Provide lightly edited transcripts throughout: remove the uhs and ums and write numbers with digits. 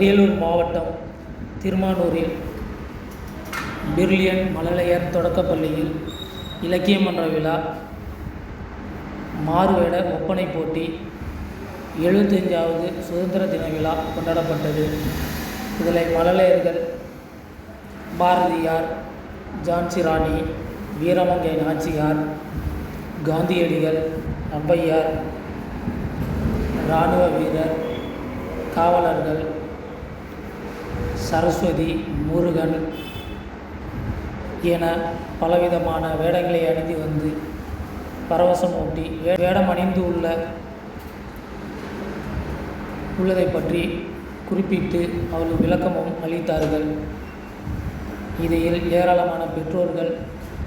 அரியலூர் மாவட்டம் திருமானூரில் பிர்லியன் மழலையர் தொடக்கப்பள்ளியில் இலக்கிய மன்ற விழா, மாறுவேட ஒப்பனை போட்டி, 75வது சுதந்திர தின விழா கொண்டாடப்பட்டது. இதில் மழலையர்கள் பாரதியார், ஜான்சி ராணி, வீரமங்கை நாச்சியார், காந்தியடிகள், ஔவையார், இராணுவ வீரர், காவலர்கள், சரஸ்வதி, முருகன் என பலவிதமான வேடங்களை அணிந்து வந்து பரவசமூட்டி வேடம் அணிந்து உள்ளதை பற்றி குறிப்பிட்டு அவர்கள் விளக்கமும் அளித்தார்கள். இதில் ஏராளமான பெற்றோர்கள்,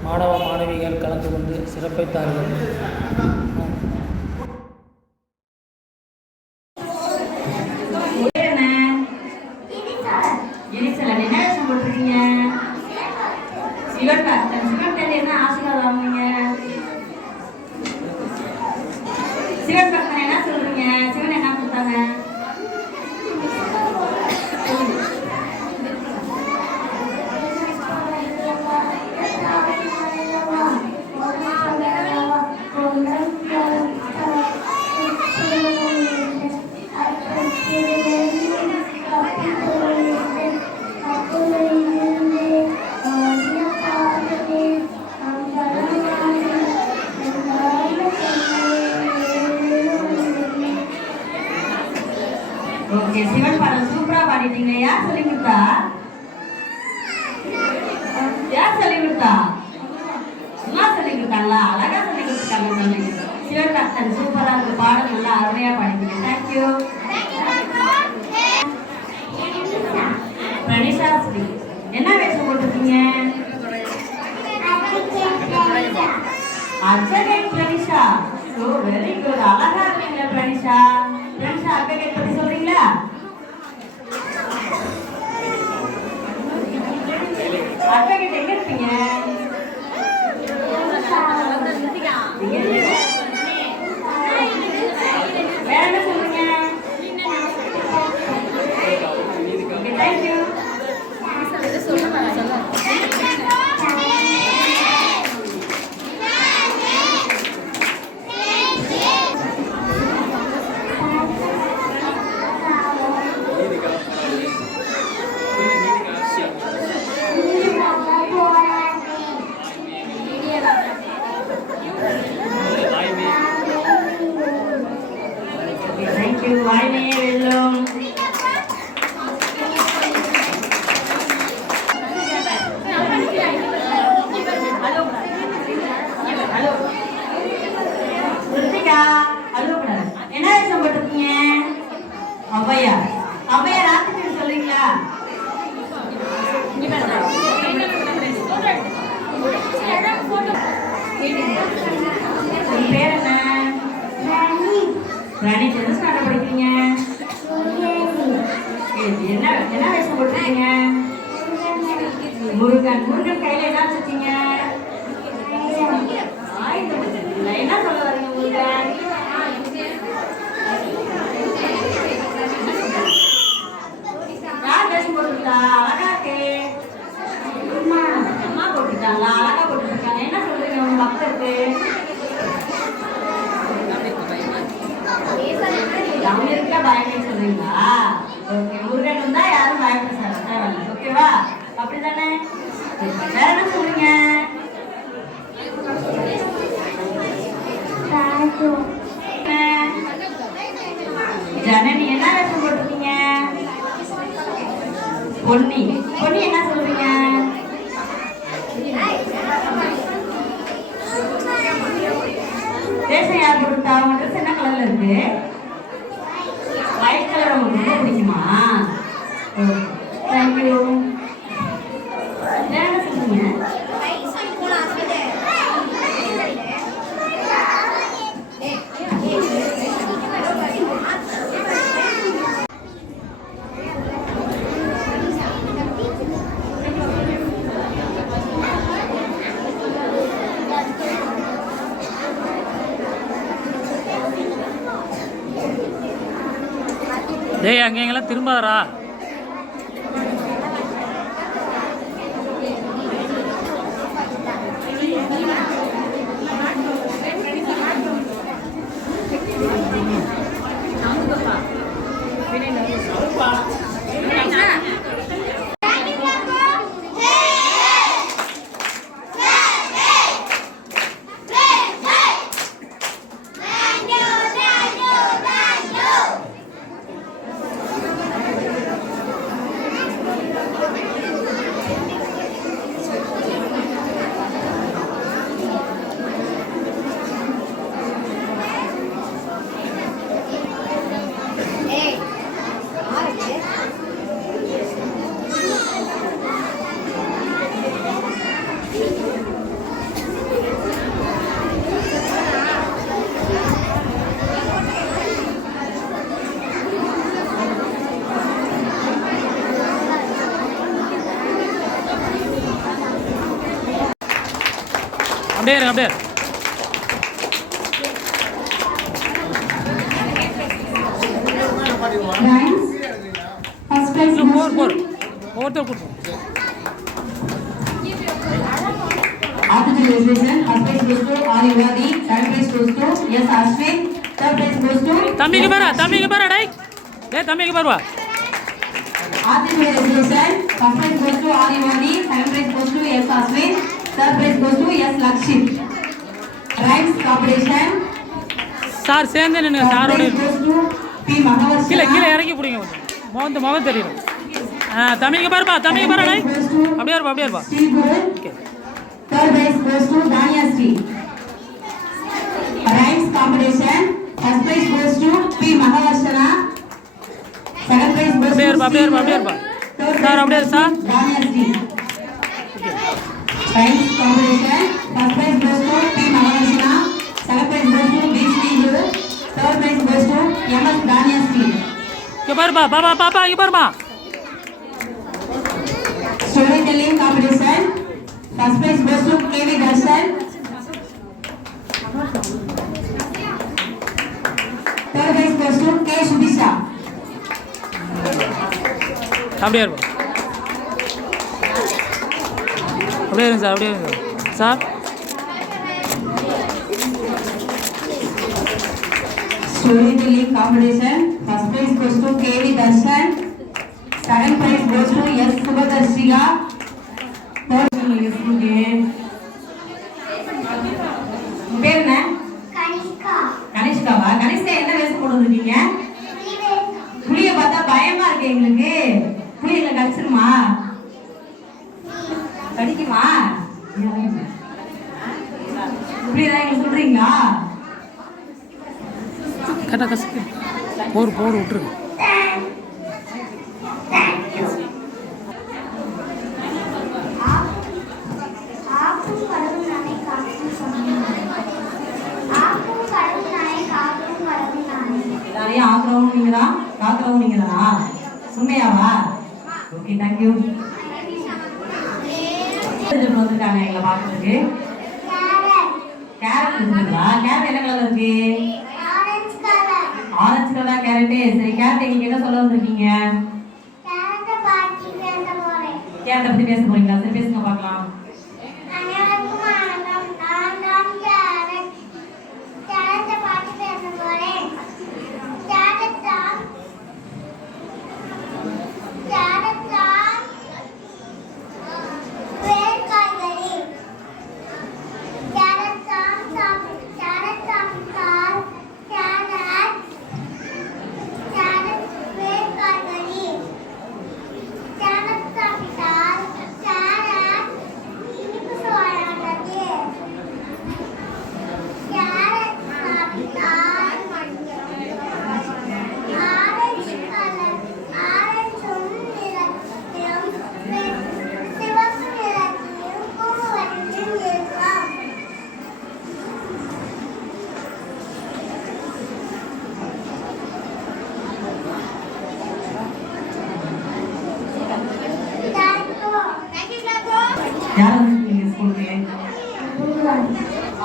மாணவ மாணவிகள் கலந்து கொண்டு சிறப்பித்தார்கள். சிவன் பக்தன் என்ன சொல்றீங்க? சிவன் என்ன கொடுத்தாங்க? ஓகே, சிவன் பாடல் சூப்பரா பாடிட்டீங்க. யார் சொல்லி கொடுத்தா? யார் சொல்லி கொடுத்தா? அம்மா சொல்லி கொடுத்தாங்களா? அழகா சொல்லி கொடுத்தாங்க. சிவன் பக்தன் சூப்பரா இருக்கு, பாடல் நல்லா அருமையா பாடிட்டீங்க. தேங்க்யூ. பிரனிஷா ஸ்ரீ, என்ன வேஷம் போட்டிருக்கீங்க? அட்வொகேட் பிரனிஷா. ஓ வெரி குட், அழகா இருக்கீங்க பிரனிஷா. பிரனிஷா, அட்வொகேட் பத்தி சொல்றீங்களா? அட்வொகேட் எங்க இருக்கீங்க? வேற என்ன சொல்றீங்க? தேங்க்யூ. வாய்மையே வெல்லும். என்ன வேஷம் போட்டிருக்கீங்க? ஔவையார். ஔவையார் ஆத்திட்டு சொல்றீங்களா? பேர் என்ன? ராணி. என்ன ஸ்டாண்டர்ட் படிக்கிறீங்க? என்ன வேஷம் போட்டிருக்கீங்க? முருகன். முருகன் கையில என்ன வச்சிருக்கீங்க? என்ன சொல்ல வரீங்க முருகன்? யார் வேஷம் போட்டுருக்கா? அழகா இருக்கு. அம்மா போட்டுருக்காங்களா? அழகா போட்டுருக்காங்க. என்ன சொல்றீங்க உங்க பக்தருக்கு? அவங்களுக்கே பயமே சொல்றீங்களா? ஓகே, முருகன் வந்தா யாரும் பயப்பட தேவையில்லை. ஓகேவா? அப்படிதானே? வேற என்ன சொல்றீங்க? ஜனனி. என்ன வேஷம் போட்டிருக்கீங்க? பொன்னி. பொன்னி என்ன சொல்றீங்க? வேஷம் யார் போட்டுட்டா? உங்க ட்ரெஸ் என்ன கலர்ல இருக்கு? White colour. உங்களுக்கு ரொம்ப பிடிக்குமா? தேங்க்யூ. என்ன சொல்றீங்க? டேய், அங்கே எங்கெல்லாம் திரும்பாதரா? அப்படியே இருங்க அப்படியே. போர் ஒவ்வொருத்தர் கொடுப்போம். தம்பிக்கு பாரு டேய். டேய் தம்பிக்கு பாருவா. சார் சேர்ந்து நின்று சாரோட கீழே இறக்கி பிடிங்க. முகம் தெரியும். தம்பிக்கு பாருப்பா டேய். அப்படியே இருப்பா. Third prize goes to Danya Sri. Rhymes competition. First prize goes to P. Mahavarshana. Second prize goes to அப்படியே இருப்பா. சார் அப்படியே sir. Danya Sri. Rhymes competition. First prize goes to P. Mahavarshana. Second prize goes to B. Sri Guru. Third prize goes to M. Danya Sri. இங்க பாருப்பா. பாப்பா இங்க பாருமா. Storytelling competition. First prize goes to KV Darshan. Third prize goes to K. Shubisha. அப்படியே இருப்பா. அப்படியே இருங்க sir. Storytelling competition. First prize goes to KV Darshan. Second prize goes to S. Subhadarshika. Third பேர் என்ன? கனிஷ்காவா? கனிஷ்கா என்ன வேஷம் போட்டு வந்திருக்கீங்க? புளிய பார்த்தா பயமா இருக்கு எங்களுக்கு. புளி எங்களை கடிச்சிருமா? கடிக்குமா? புளியதான் எங்களுக்கு சொல்றீங்களா? கரெக்டாக கசக்கு. போர் விட்டுருங்க. எல்லாரையும் ஆக்குறவங்க நீங்க தான், காக்குறவங்க நீங்க தானா? உண்மையாவா? Okay, thank you. வந்துருக்காங்க எங்களை பார்க்கறதுக்கு. கேரட் இருக்குங்களா? கேரட் என்ன கலர் இருக்கு? Orange colour carrot. சரி, கேரட் நீங்க என்ன சொல்ல வந்திருக்கீங்க? கேரட்டை பத்தி பேச போறீங்களா? சரி பேசுங்க பார்க்கலாம்.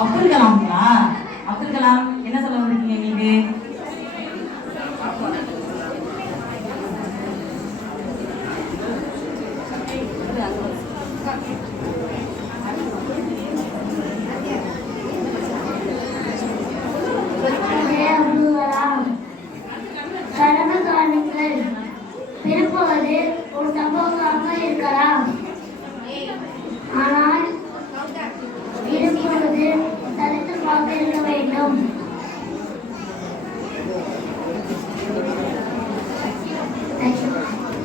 அப்துல் கலாம்ங்களா? அப்துல் கலாம் என்ன சொல்ல வந்திருக்கீங்க நீங்க? கடமை காணுங்கள். பிறப்பது ஒரு சம்பவமாக இருக்கலாம், ஆனால் இருப்பது சரித்திரமாக இருக்க வேண்டும்.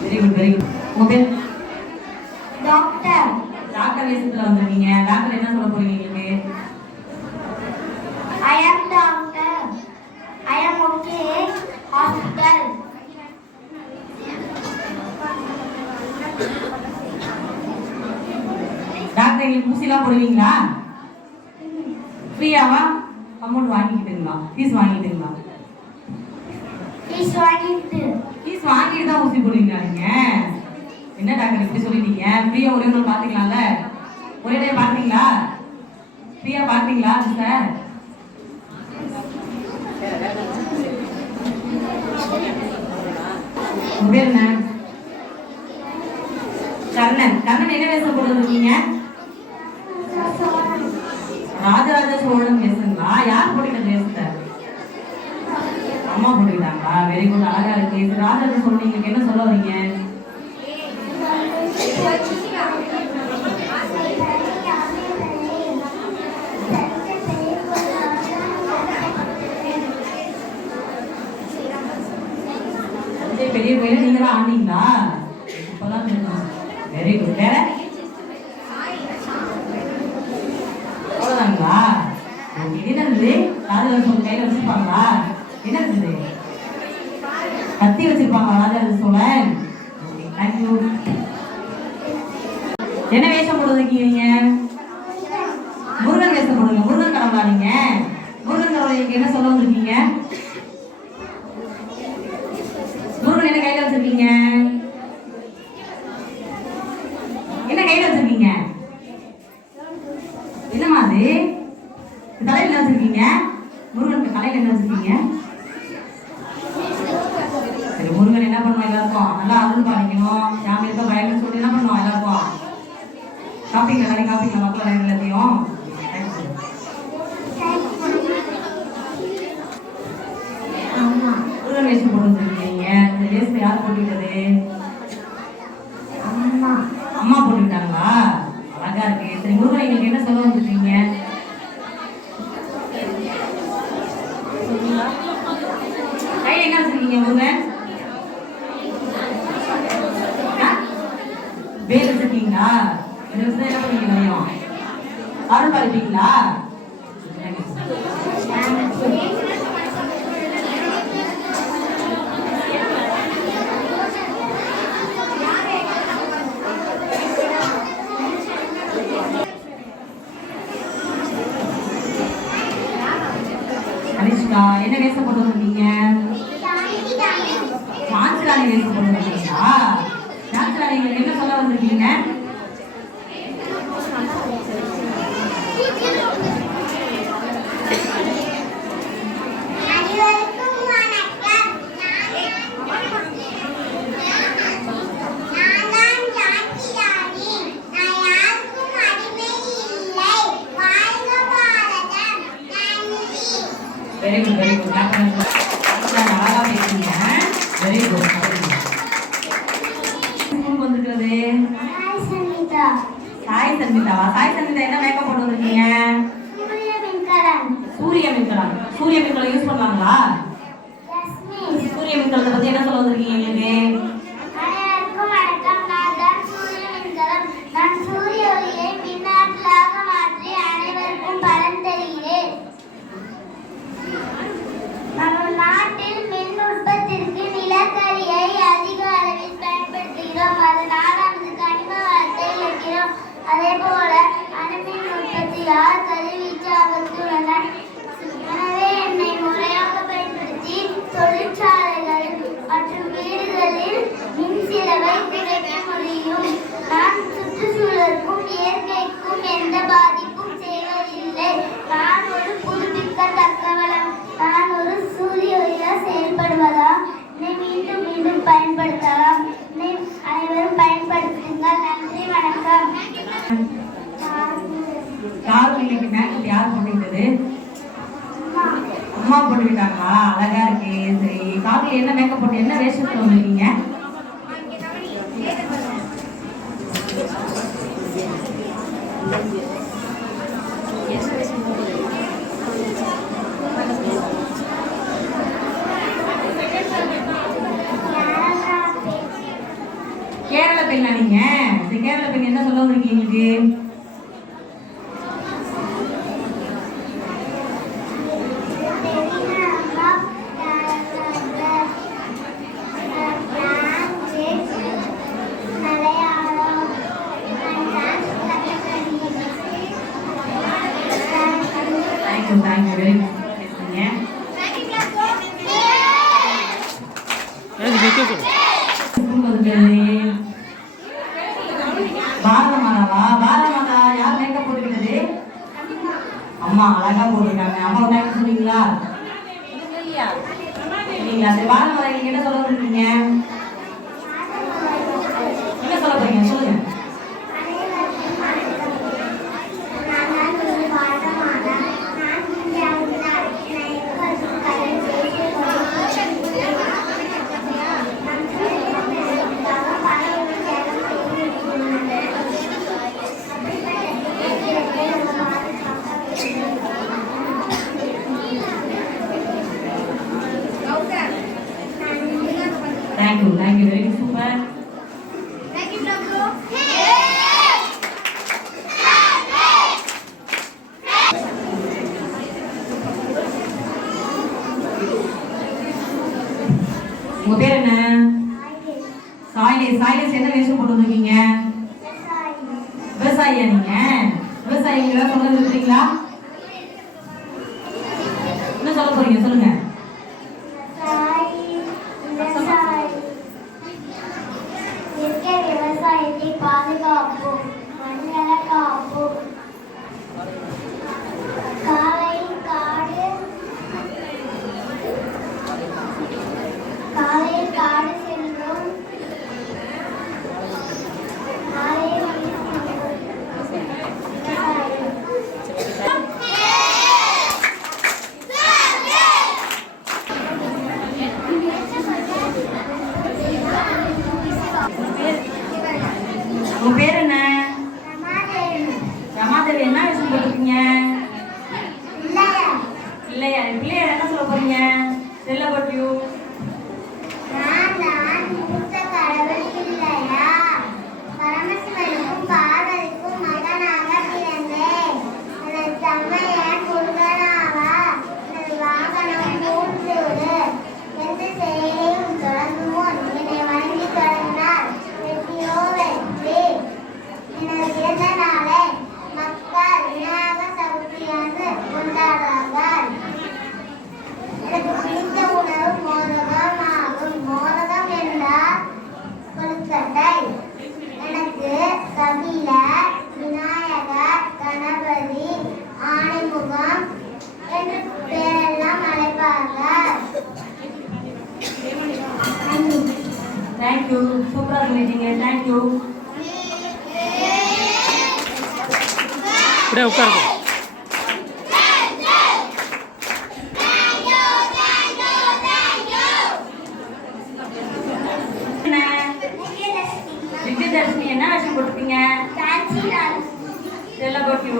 Very good, very good. உங்க பேர்? டாக்டர். டாக்டர் வேஷத்துல வந்திருக்கீங்க. டாக்டர் என்ன சொல்ல போறீங்க நீங்க? I am doctor. I am okay. Hospital. Doctor எங்களுக்கு ஊசிலாம் போடுவீங்களா? ஃப்ரீயாவா? அமௌண்ட் வாங்கிக்கிட்டுங்களா? ஃபீஸ் வாங்கிக்கிட்டுங்களா? ஃபீஸ் வாங்கிட்டு. ஃபீஸ் வாங்கிட்டு தான் ஊசி போடுவீங்களா நீங்க? என்ன டாக்டர் இப்படி சொல்லிட்டீங்க? ஃப்ரீயா ஒரே நாள் பாத்தீங்களால? ஒரே டைம் பாத்தீங்களா? ஃப்ரீயா பாத்தீங்களா சார்? உங்க பேர் என்ன? கர்ணன். கர்ணன் என்ன வேஷம் போட்டு வந்திருக்கீங்க? ராஜராஜ சோழன் வேஷங்களா? யார் போட்டுக்கிட்ட வேஷத்தை? அம்மா போட்டுக்கிட்டாங்களா? வெரி குட், அழகா இருக்கு. ராஜராஜ சோழன் நீங்க என்ன சொல்ல வரீங்க? பெரிய கோயில நீங்க தான் ஆண்டீங்களா? இப்பதான் தெரியும். Very good. வேற அவ்வளவுதாங்களா? என்னது ராஜராஜ சோழன் கையில வச்சிருப்பாங்களா? என்னது கத்தி வச்சிருப்பாங்களா ராஜராஜ சோழன்? தேங்க்யூ. என்ன வேஷம் போடுறதுக்கீங்க நீங்க? முருகன் வேஷம் போடுங்க. முருகன் கடவுளா நீங்க? முருகன் கடவுளை நீங்க என்ன சொல்ல வந்திருக்கீங்க? முருகன் என்ன கையில வச்சிருக்கீங்க? என்ன கையில வச்சிருக்கீங்க? என்னமா அது? தலையில என்ன வச்சிருக்கீங்க? முருகனுக்கு தலையில என்ன வச்சிருக்கீங்க? சரி, முருகன் என்ன பண்ணுவோம்? எல்லாருக்கும் நல்லா அருள் பாலிக்கணும். யாரும் இருக்க பயன்னு சொல்லி என்ன பண்ணுவோம்? எல்லாருக்கும் காப்பீங்க, நிறைய காப்பீங்க மக்கள் எல்லாத்தையும். முருகன் வேஷம் போட்டு வந்திருக்கீங்க. இந்த வேஷத்தை யார் போட்டுக்கிட்டது? அம்மா போட்டுக்கிட்டாங்களா? அழகா இருக்கு. சரி, முருகன் நீங்க என்ன சொல்ல வந்திருக்கீங்க? கையில என்ன வச்சிருக்கீங்க முருகன்? வேல் வச்சிருக்கீங்களா? இதை வச்சு என்ன பண்ணுவீங்க? நிறையும் அருள் பாலிப்பீங்களா? அனிஷ்கா என்ன வேஷம் போட்டு வந்தீங்க? சான்சிராணி வேஷம் போட்டு வந்தீங்களா? சான்சிராணி என்ன சொல்ல வந்திருக்கீங்க? Very good, very good. அழகா பேசுறீங்க. Very good. வந்துருக்கிறது சாய் சந்திதாவா? சாய் சந்திதா என்ன மேக்கப் போட்டு வந்திருக்கீங்க? சூரிய மின்கலம். சூரிய மின்கலம் யூஸ் பண்ணலாங்களா? சூரிய மின்கலத்தை பத்தி என்ன சொல்ல வந்திருக்கீங்க எங்களுக்கு? நாட்டில் மின் உற்பத்திற்கு நிலக்கரியை அதிக அளவில் பயன்படுத்துகிறோம். அதனால் நமது கனிம வளத்தை இழக்கிறோம். அதே போல அணுமின் உற்பத்தியால் கதிர்வீச்சு ஆபத்துள்ளன. எனவே எண்ணெய் முறையாக பயன்படுத்தி தொழிற்சாலைகள் மற்றும் வீடுகளில் மின் செலவை குறைக்க முடியும். நான் சுற்றுச்சூழலுக்கும் இயற்கைக்கும் எந்த பாதிப்பும் செய்வதில்லை. நான் ஒரு புதுப்பிக்கத்தக்க வளம். நான் ஒரு சூரிய ஒளியால் செயல்படுவதால் இதை மீண்டும் மீண்டும் பயன்படுத்தலாம். இதை அனைவரும் பயன்படுத்துங்கள். நன்றி, வணக்கம். யாரும் இன்னைக்கு மேக்கப் யார் போட்டுக்கிட்டது? அம்மா போட்டுக்கிட்டாங்களா? அழகா இருக்கு. சரி, காலையில் என்ன மேக்கப் போட்டு என்ன வேஷத்துல வந்திருக்கீங்க? கேரள பெண்ணா நீங்க? கேரள பெண் என்ன சொல்ல வந்திருக்கீங்க எங்களுக்கு? Thank you, very good. பாரத மாதாவா? பாரத மாதா யார் மேக்கப் போட்டுக்கிட்டது? அம்மா அழகா போட்டிருக்காங்க. அம்மா தேங்க்ஸ் சொல்லுவீங்களா? இல்லைங்களா? சரி வாங்க முதல்ல நீங்க என்ன சொல்ல இருக்கீங்க? என்ன சொல்ல போறீங்க சொல்லுங்க. Thank you, very super. Thank you, Blanco. உங்க பேர் என்ன? சாயிலேஸ் என்ன வேஷம் போட்டு வந்திருக்கீங்க? விவசாயியா நீங்க? விவசாயிங்களா சொல்ல இருக்கீங்களா? என்ன சொல்ல போறீங்க சொல்லுங்க. விவசாயத்தை பாதுகாப்போம், மண்ணல காப்போம். காலை காடு செல்லும் உங்க பேர் என்ன? ரமாதேவி. என்ன விஷயம் போட்டிருக்கீங்க? இல்லையா? பிள்ளையார் என்ன சொல்ல போறீங்க? செல்ல பட்டியூ. நான் மூத்த கடவுள் இல்லையா, பரமசிவனுக்கும் பார்வதிக்கும் மகனாக பிறந்தேன். எனது தமையன் முருகனாவா, எனது வாகனம் மூன்றூறு. எந்த செயலையும் தொடங்குவோம் என்னை வணங்கி தொடங்கினார் வெற்றியோ வெற்றி. எனது பிறந்த நாளை மக்கள் விநாயகர் சதுர்த்தியாக கொண்டாடுவார்கள். எனக்கு பிடித்த உணவு மோதகம் ஆகும். மோதகம் என்றால் கொழுக்கட்டை. எனக்கு கபிலர், விநாயகர், கணபதி, ஆணைமுகம் என்று பேரெல்லாம் அழைப்பார்கள். தேங்க்யூ, சூப்பரா சொல்லிட்டீங்க. தேங்க்யூ. அப்படியே உட்காருங்க. விஜயதர்ஷினி என்ன வேஷம் போட்டிருக்கீங்க? செல்ல பட்டியூ.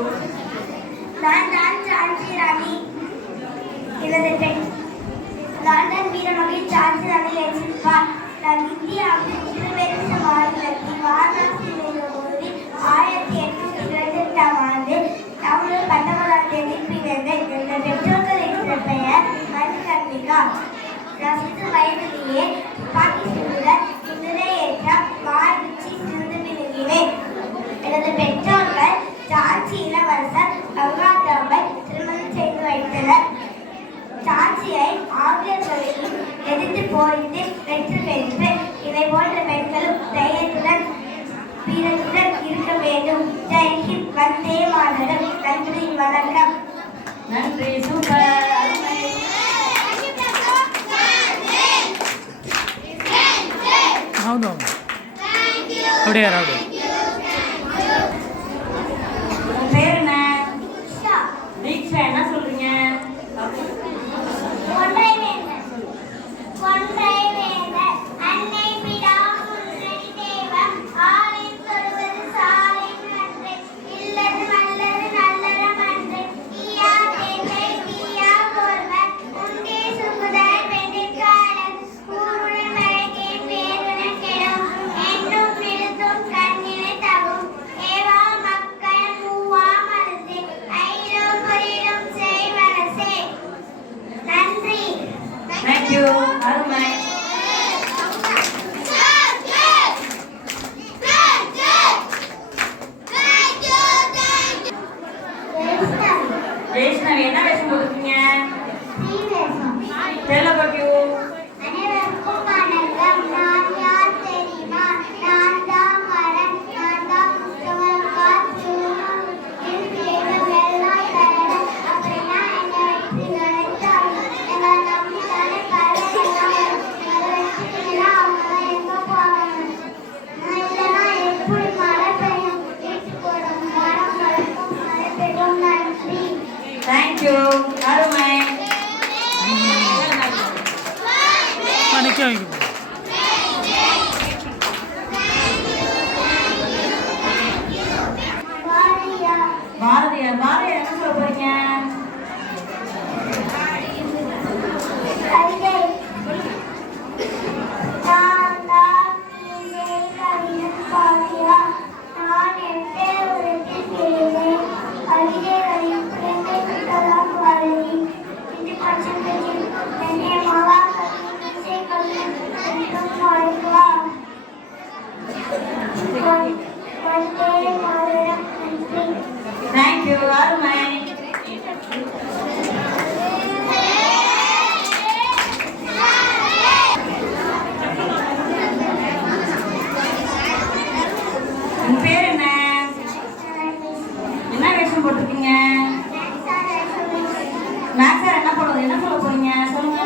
லண்டன் வீரமகை ஜான்சி ராணி லட்சுமிபாய். நான் இந்தியாவின் இருவேறு மாநிலத்தில் வாரணாசியில் போது 1828ஆம் ஆண்டு நவம்பர் 19ஆம் தேதி பிறந்தேன். எனது பெற்றோர்கள் என்ற பெயர் மணிகர்ணிகா. நான் சிறு வயதிலேயே துப்பாக்கி சுடுதல், குதிரை ஏற்றம், வாய்ச்சி சிறந்து விளங்கினேன். எனது பெற்றோர்கள் ஜான்சி இளவரசர் கங்காதரவை திருமணம் செய்து வைத்தனர். ஜான்சியை ஆங்கிலேயர்களையும் எதிர்த்து போரிட்டு வெற்றி பெற்று இதை போன்ற பெண்களும் தைரியத்துடன் வீரத்துடன் இருக்க வேண்டும். ஜெய் ஹிந்த், வந்தே மாதரம். நன்றி, வணக்கம். நன்றி, சூப்பர். ಹೌದು அப்படியே ராடு. உங்க பேர் என்ன? தீக்ஷா. என்ன சொல்றீங்க? ஒன்றை வேந்தர் அன்னை பிடா முன்னணி தேவம் ஆளின் சொல்வது சாலின் நன்றே இல்லது நல்லது நல்லற மன்றே ஈயா தேவை தீயா போர்வர் உண்டே சுகுதரை பெண்டிக்காரன் ஊருடன் வழக்கே பேருடன் கெடும் என்னும் விழுத்தும் கண்ணினை தகும் ஏவா மக்கள் மூவா மருந்தே ஐயோ புரியும் செய்வரசே. நன்றி. தேங்க்யூ, அருமை. ஜெயஸ்னவி என்ன வேஷம் போட்டிருக்கீங்க? செல்ல பட்டியூ. அனைவருக்கும் வணக்கம். நான் யார் தெரியுமா? நான் தான் மரம், நான் தான் புத்தகம், காற்று, என் பேரும் எல்லாம் தரணும். தேங்க்யூ. அருமை. நிற்க வைக்க பாரதியார் பாரதியார் என்ன சொல்ல போறீங்க? தேங்க்யூ. அருமை. உங்க பேர் என்ன? என்ன வேஷம் போட்டிருக்கீங்க? மேக்ஸ் சார் என்ன போடுறது? என்ன சொல்ல போறீங்க? சொல்லுங்க.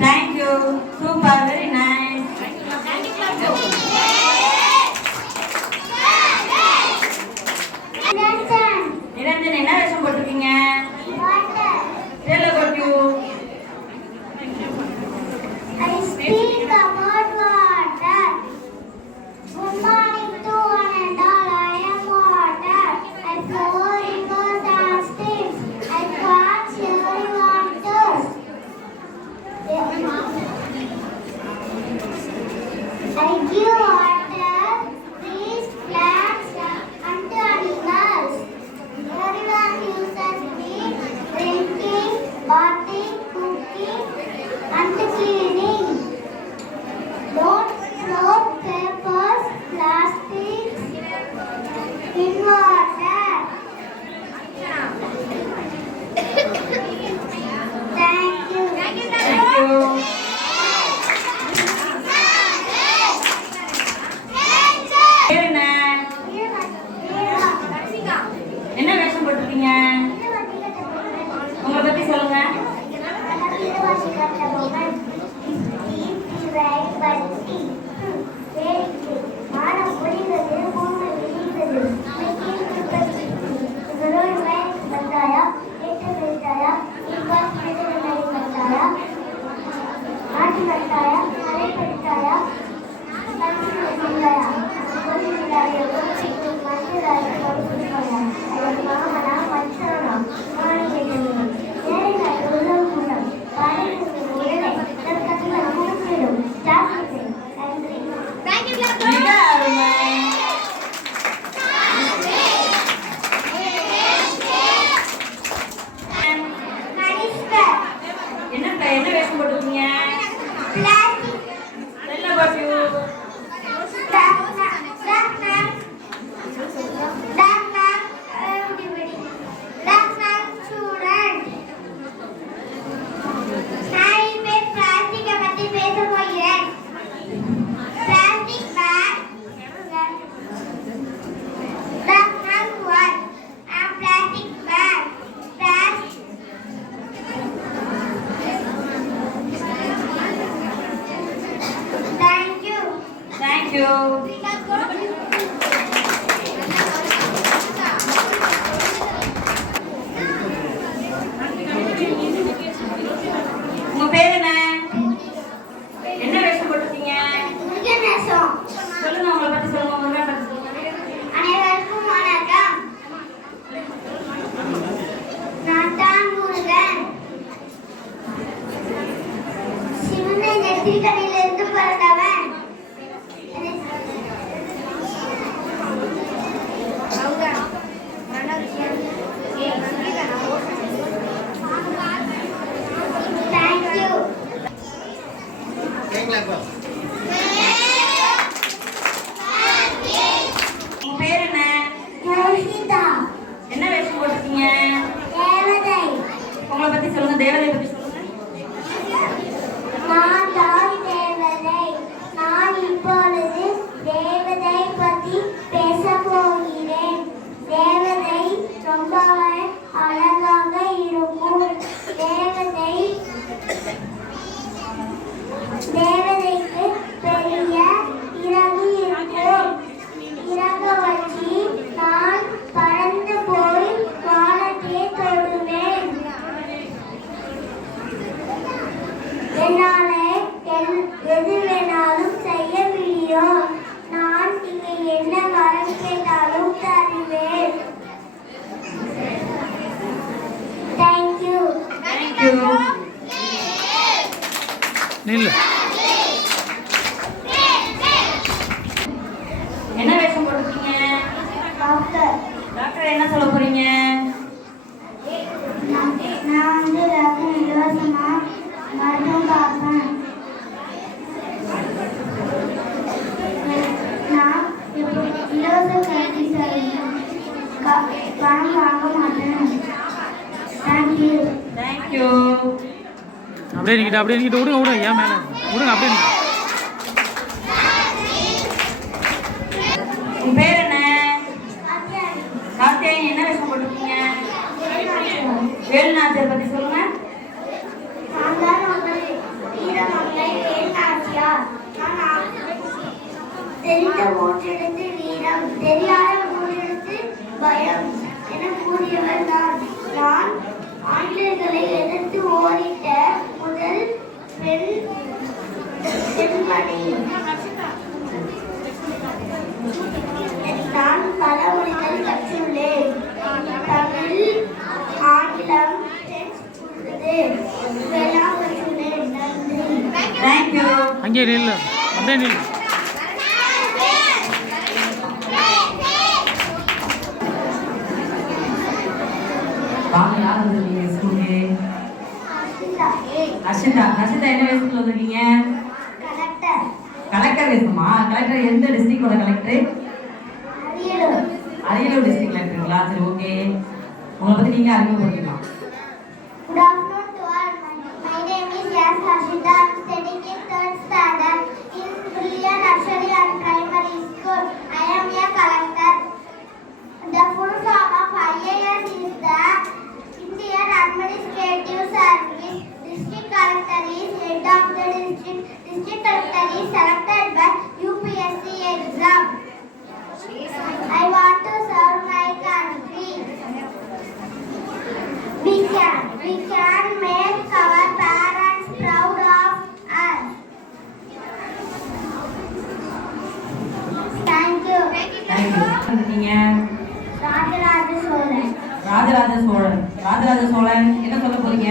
Thank you. Super. Very nice. Niranjan என்ன வேஷம் போட்டிருக்கீங்க? டெல்லோ you. I speak about water. Good morning to one and all. I am water. I flow rivers and streams. I quench everyone's thirst. I give water, trees, plants, and to animals. Everyone uses it, drinking, bathing, cooking, and cleaning. Don't throw papers, plastics in water. Thank you. Thank you. பேர் என்ன? என்ன வேஷம் போட்டிருக்கீங்க? உங்களை பத்தி சொல்லுங்க. மிக அருமை. என்ன வேஷம் போட்டிருக்கீங்க? டெல்லோ யூ. தேங்க்யூ. உங்க பேர் என்ன? என்ன வேஷம் போட்டிருக்கீங்க? சொல்லுங்க. உங்களை பத்தி சொல்லுங்க. முருகன் பத்தி சொல்லுங்க. அனைவருக்கும் வணக்கம். நான் தான் முருகன். சிவனை நெற்றிக்கண்ணிலிருந்து பிறந்தவன். உங்க பேர் என்ன? ரோஹிதா. என்ன வேஷம் போட்டு அழகாக இருக்கும். தேவதைக்கு பெரிய இறகு இருக்கும். இறகு வச்சு நான் பறந்து போய் வானத்தை தொடுவேன். என்னாலே எது வேணாலும் செய்ய முடியும். நான் நீங்க என்ன வரம் கேட்டாலும் தருவேன். தேங்க்யூ. நில்லு. என்ன வேஷம் போட்டிருக்கீங்க? டாக்டர். டாக்டர் என்ன சொல்ல போறீங்க? நான் வந்து இலவசமா மருத்துவம் பார்ப்பேன். நான் இலவச கல்வி பணம் வாங்க மாட்டேன். தேங்க்யூ. தேங்க்யூ. அப்படியே நிக்கிட்டு விடுங்க ஏன் மேலே விடுங்க அப்படியே நிக்க. உன் பேர் என்ன? கார்த்திகேயன். என்ன வேஷம் போட்டிருக்கீங்க? வேலுநாச்சியார் பத்தி சொல்லுங்க. நான் தான் உங்கள் வீரமங்கை வேலுநாச்சியார். நான் தெரிந்த மூன்றெழுத்து வீரம், தெரியாத மூன்றெழுத்து பயம் என கூறியவர் நான். நான் ஆங்கிலேயர்களை எதிர்த்து ஓடிட்ட முதல் பெண்மணி. நான் பல மொழிகள் கற்றுள்ளேன். தமிழ், ஆங்கிலம், பிரெஞ்சு, இதெல்லாம் கற்றுள்ளேன். நன்றி. தேங்க்யூ. அங்கேயே நில்லு, அப்படியே நில்லு. வாங்க, யார் வந்திருக்கீங்க ஸ்கூலுக்கு? அர்ஷிதா. அர்ஷிதா என்ன வேஷத்துல வந்திருக்கீங்க? கலெக்டர். கலெக்டர் வேஷமா? கலெக்டர் எந்த டிஸ்ட்ரிக்டோட கலெக்டர்? அரியலூர். அரியலூர் டிஸ்ட்ரிக்ட்ல இருக்கீங்களா? சரி, ஓகே. உங்களை பத்தி நீங்க அறிமுகப்படுத்திக்கலாம். Good afternoon to all. My name is Yas Harshita. I am studying in 3rd standard in Brilliant Nursery and Primary School. I am a collector. The full form of IAS is the Indian Administrative Service. District Collector is head of the district. District Collector is selected by UPSC exam. I want to serve my country. We can make our parents proud of us. Thank you. Thank you. இருக்கீங்க ராஜராஜ சோழன். ராஜராஜ சோழன். ராஜராஜ சோழன் என்ன சொல்ல போறீங்க?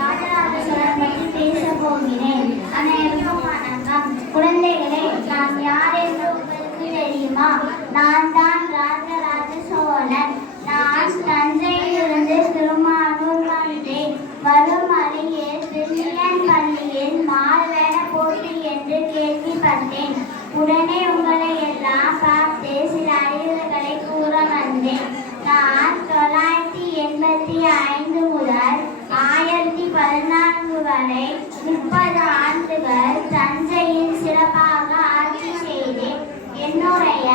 ராஜராஜ சோழன் பற்றி பேச போகிறேன். அனைவருக்கும் வணக்கம். குழந்தைகளே, நான் யார் என்று உங்களுக்கு தெரியுமா? நான் தான் ராஜராஜ சோழன். நான் தஞ்சையிலிருந்து திருமானூர் வந்தேன். வரும் வழியில் பிரில்லியன் பள்ளியில் மாறுவேட போட்டி என்று கேள்விப்பட்டேன். உடனே உங்களை எல்லாம் பார்த்து சில அறிவுரைகளை கூற வந்தேன். நான் 985 முதல் 1014 வரை 30 ஆண்டுகள் தஞ்சையில் சிறப்பாக ஆட்சி செய்தேன். என்னுடைய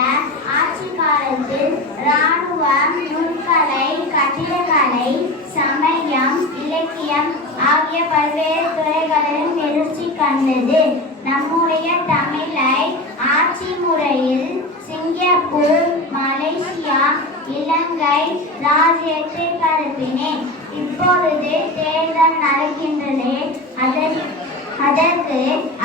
ஆட்சி காலத்தில் இராணுவம், நுண்கலை, கட்டிடக்கலை, சமயம், இலக்கியம் ஆகிய பல்வேறு துறைகளிலும் எழுச்சி கண்டது. நம்முடைய தமிழை ஆட்சி முறையில் சிங்கப்பூர், மலேசியா, இலங்கை ராஜ்யத்தை பரப்பினேன். இப்பொழுது தேர்தல் நடக்கின்றது. அதற்கு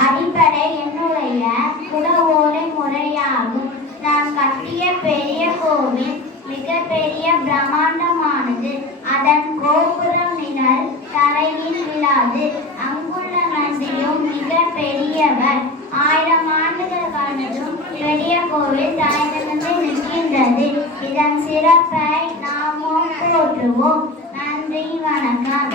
அடிப்படை என்னுடைய குடவோலை முறையாகும். நான் கட்டிய பெரிய கோவில் மிகப்பெரிய பிரம்மாண்டமானது. அதன் கோபுரம் நிழல் தரையில் விழாது. அங்குள்ள நந்தியும் மிக பெரியவர். 1000 ஆண்டுகள் காலத்தும் பெரிய கோவில் தலைநிமிர்ந்து நிற்கின்றது. இதன் சிறப்பை நாமும் போற்றுவோம். நன்றி, வணக்கம்.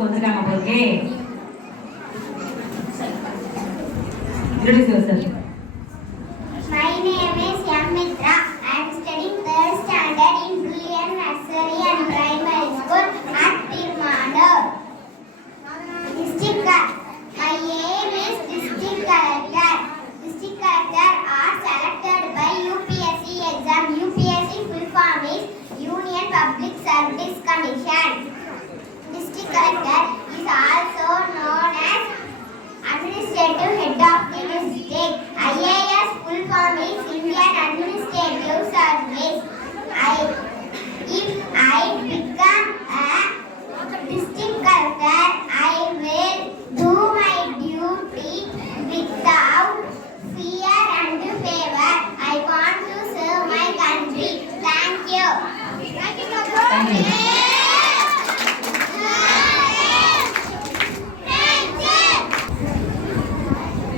வந்துருக்காங்க போலக்கே. introduce yourself. My name is M. Mitra. I am studying 3rd standard in Brilliant Nursery and Primary School at Tirmanur. District. My aim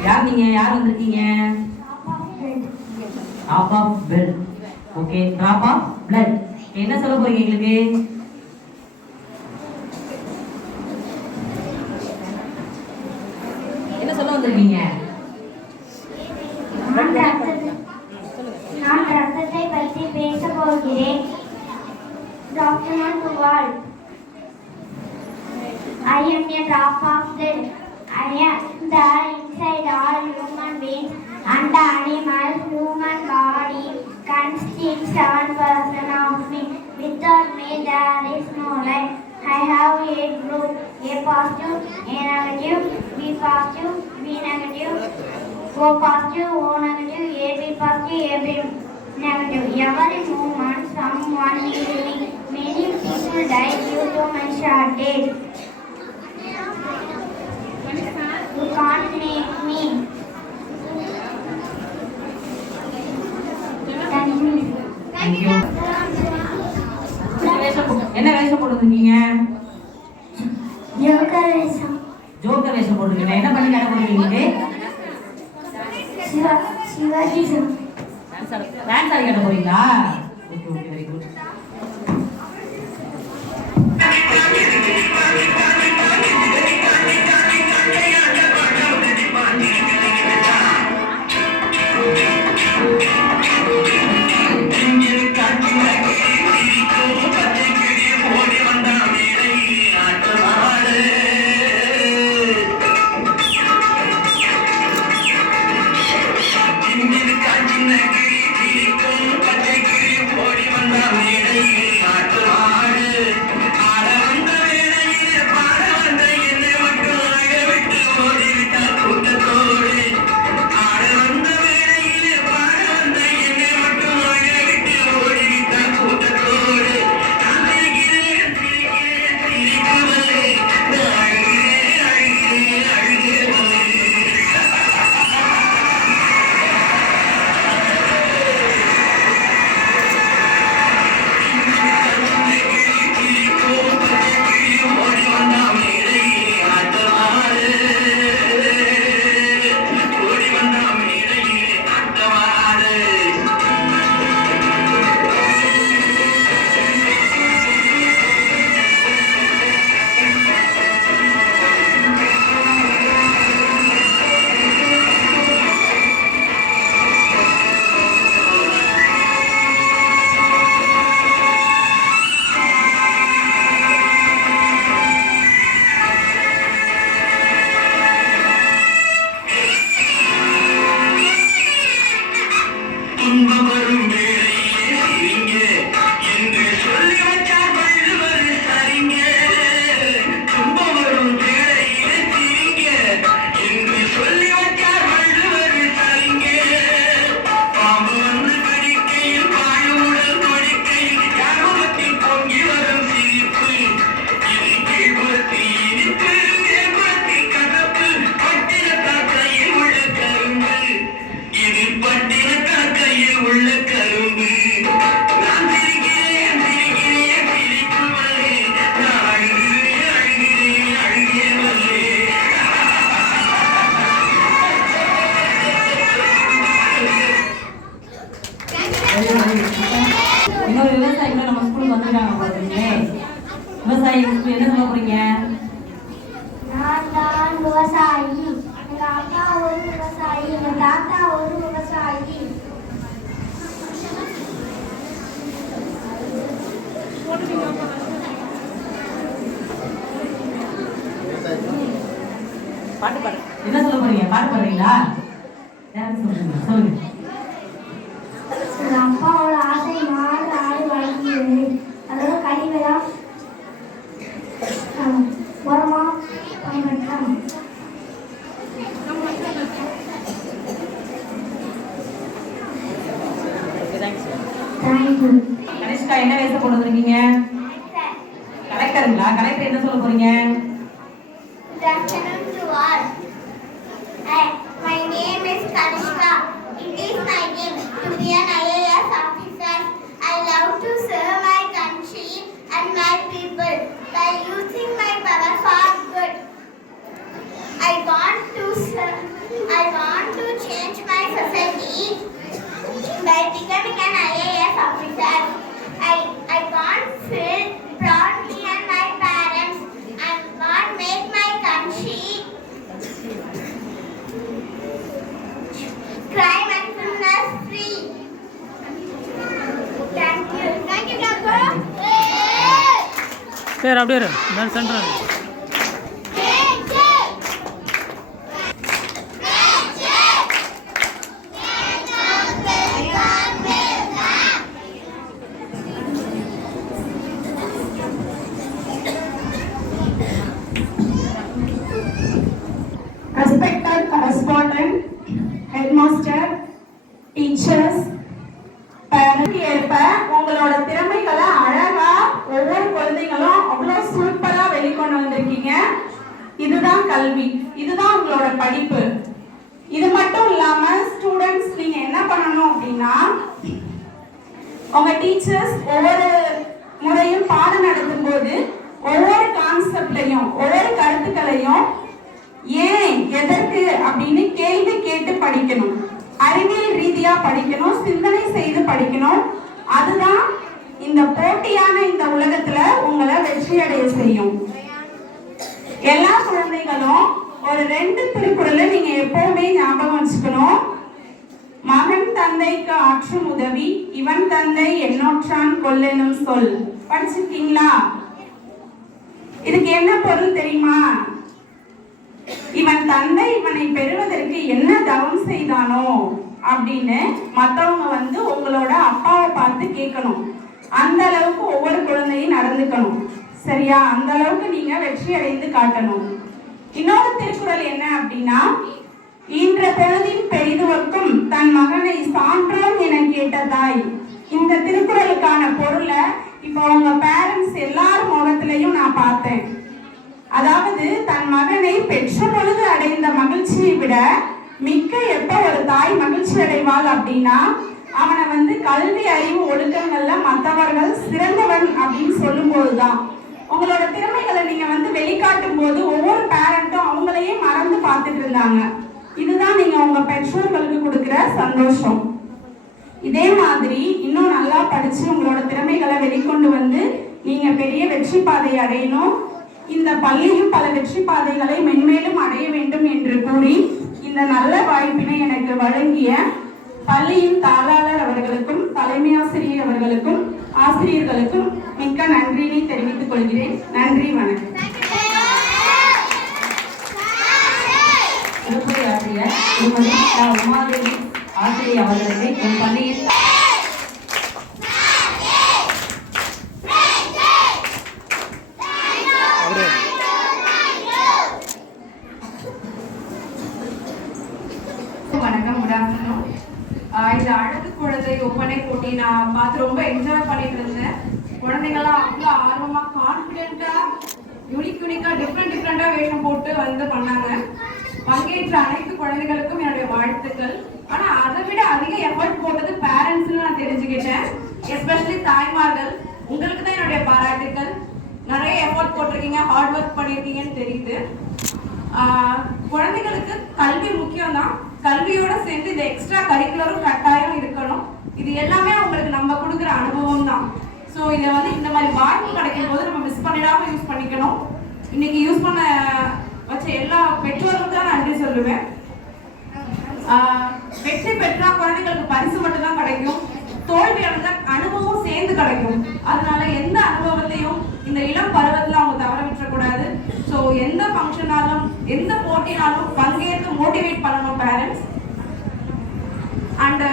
யார் நீங்க? யார் வந்திருக்கீங்க? Drop of blood. Okay, drop of blood. என்ன சொல்ல போறீங்க எங்களுக்கு? என்ன சொல்ல வந்திருக்கீங்க? நான் ரத்தத்தை பற்றி பேச போகிறேன். Document to world. I am a drop of blood. I am the inside all human beings and the animal human body consists 7% of me. Without me there is no life. I have 8 groups: A positive, A negative, B positive, B negative, O positive, O negative, AB positive, AB negative. Every moment someone is living. Many people die due to my short age. You can't make me. Thank you. Thank you. என்ன வேஷம் போட்டுருக்கீங்க? Joker வேஷம். Joker வேஷம் போட்டுருக்கீங்க. என்ன பண்ணி காட்ட போறீங்க? Sivaji sir. Dance ஆடி காட்ட போறீங்களா? Okay okay, very good. இன்னொரு விவசாயிகளும் நம்ம ஸ்கூலுக்கு வந்துருக்காங்க பாத்தீங்களே. விவசாயி என்ன சொல்ல போறீங்க? நான் தான் விவசாயி. எங்க அப்பா ஒரு விவசாயி, எங்க தாத்தா ஒரு விவசாயி. பாட்டு பாடு. என்ன சொல்ல போறீங்க? பாட்டு பாடுறீங்களா? சொல்லுங்க. எங்க அப்பாவோட ஆசை மாடு ஆடு வளர்க்கிறது. அதோட கழிவெல்லாம் உரமா பயன்படுத்தலாம். கனிஷ்கா என்ன வேஷம் போட்டு வந்திருக்கீங்க? கலெக்டருங்களா? கலெக்டர் என்ன சொல்ல போறீங்க? Good afternoon to all. My name is Kanishka. It is my dream to be an IAS officer. I love to serve my country and my people by using my power for good. I want to serve. study by becoming an IAS officer. I want feel proudly and my parents and want make my country crime and criminals free. Thank you. Thank you, Doctor. சரி அப்படியே இரு. நான் central Respected correspondent, headmaster, teachers, parents ஏற்ப உங்களோட திறமைகளை அழகா ஒவ்வொரு குழந்தைகளும் அவ்வளோ சூப்பரா வெளிக்கொண்டு வந்திருக்கீங்க. இதுதான் கல்வி, இதுதான் உங்களோட படிப்பு. இது மட்டும் இல்லாம ஸ்டூடெண்ட்ஸ் நீங்க என்ன பண்ணணும் அப்படின்னா உங்க டீச்சர்ஸ் ஒவ்வொரு முறையும் பாடம் நடத்தும் போது ஒவ்வொரு கான்செப்டையும் ஒவ்வொரு கருத்துக்களையும் ஏன் எதற்கு அப்படின்னு கேள்வி கேட்டு படிக்கணும். அறிவியல் ரீதியா படிக்கணும், சிந்தனை செய்து படிக்கணும். அதுதான் இந்த போட்டியான இந்த உலகத்துல உங்களை வெற்றி அடைய செய்யும். எல்லா குழந்தைகளும் ஒரு 2 திருக்குறளை நீங்க எப்பவுமே ஞாபகம் வச்சுக்கணும். மகன் தந்தைக்கு ஆற்றும் உதவி, இவன் தந்தை என்னோற்றான் கொல்லெனும் சொல். படிச்சிருக்கீங்களா? இதுக்கு என்ன பொருள் தெரியுமா? இவன் தந்தை இவனை பெறுவதற்கு என்ன தவம் செய்தானோ அப்படின்னு மற்றவங்க உங்களோட அப்பாவை பார்த்து கேட்கணும். அந்த அளவுக்கு ஒவ்வொரு குழந்தையும் நடந்துக்கணும். சரியா? அந்த அளவுக்கு நீங்க வெற்றி அடைந்து காட்டணும். இன்னொரு திருக்குறள் என்ன அப்படின்னா, ஈன்ற பொழுதின் பெரிதுவர்க்கும் தன் மகனை சான்றோன் என கேட்ட தாய். இந்த திருக்குறளுக்கான பொருளை இப்போ உங்க பேரண்ட்ஸ் எல்லாரும் முகத்திலையும் நான் பார்த்தேன். அதாவது தன் மகனை பெற்ற பொழுது அடைந்த மகிழ்ச்சியை விட மிக்க எப்ப ஒரு தாய் மகிழ்ச்சி அடைவாள் அப்படின்னா அவனை கல்வி அறிவு ஒழுக்கங்கள்ல மற்றவர்கள் சிறந்தவன் அப்படின்னு சொல்லும் போதுதான். உங்களோட திறமைகளை நீங்க வெளிக்காட்டும் போது ஒவ்வொரு பேரண்ட்டும் அவங்களையே மறந்து பார்த்துட்டு இருந்தாங்க. இதுதான் நீங்க உங்க பெற்றோர்களுக்கு கொடுக்கிற சந்தோஷம். இதே மாதிரி இன்னும் நல்லா படிச்சு உங்களோட திறமைகளை வெளிக்கொண்டு நீங்க பெரிய வெற்றி பாதையை அடையணும். இந்த பள்ளியும் பல வெற்றி பாதைகளை மென்மேலும் அடைய வேண்டும் என்று கூறி இந்த நல்ல வாய்ப்பினை எனக்கு வழங்கிய பள்ளியின் தாளாளர் அவர்களுக்கும் தலைமை ஆசிரியர் அவர்களுக்கும் ஆசிரியர்களுக்கும் மிக்க நன்றியை தெரிவித்துக் கொள்கிறேன். நன்றி, வணக்கம். திருப்பதி ஆசிரியர் திருமதி உமாதேவி ஆசிரியர் அவர்களுக்கு என் பள்ளியில் வணக்கம், குட் ஆஃப்டர்நூன். இந்த அழகு குழந்தை ஒப்பனை போட்டி நான் பார்த்து ரொம்ப என்ஜாய் பண்ணிட்டு இருந்தேன். குழந்தைங்கள்லாம் அவ்வளோ ஆர்வமா கான்ஃபிடென்ட்டா யூனிக்கா டிஃப்ரெண்டா வேஷம் போட்டு பண்ணாங்க. பங்கேற்ற அனைத்து குழந்தைகளுக்கும் என்னுடைய வாழ்த்துக்கள். ஆனா அதை விட அதிக எஃபர்ட் போட்டது பேரண்ட்ஸ்னு நான் தெரிஞ்சுக்கிட்டேன். எஸ்பெஷலி தாய்மார்கள், உங்களுக்கு தான் என்னுடைய பாராட்டுக்கள். நிறைய எஃபர்ட் போட்டிருக்கீங்க, ஹார்ட் ஒர்க் பண்ணியிருக்கீங்கன்னு தெரியுது. குழந்தைகளுக்கு கல்வி முக்கியம் தான். கல்வியோட சேர்ந்து இந்த எக்ஸ்ட்ரா கரிக்குலரும் கட்டாயம் இருக்கணும். இது எல்லாமே அவங்களுக்கு நம்ம கொடுக்குற அனுபவம் தான். ஸோ இதை இந்த மாதிரி வாய்ப்பு கிடைக்கும் போது நம்ம மிஸ் பண்ணிடாம யூஸ் பண்ணிக்கணும். இன்னைக்கு யூஸ் பண்ண வச்ச எல்லா பெற்றோர்களுக்கும் தான் நன்றி சொல்லுவேன். வெற்றி பெற்றா குழந்தைகளுக்கு பரிசு மட்டும் தான் கிடைக்கும், தோல்வி அடைஞ்சா அனுபவம் சேர்ந்து கிடைக்கும். அதனால எந்த அனுபவத்தையும் இந்த இளம் பருவத்தில் அவங்க தவற விட்டுறக்கூடாது. ஸோ எந்த ஃபங்க்ஷனாலும் எந்த போட்டினாலும் பங்கேற்று மோட்டிவேட் பண்ணணும் பேரண்ட்ஸ். அண்ட்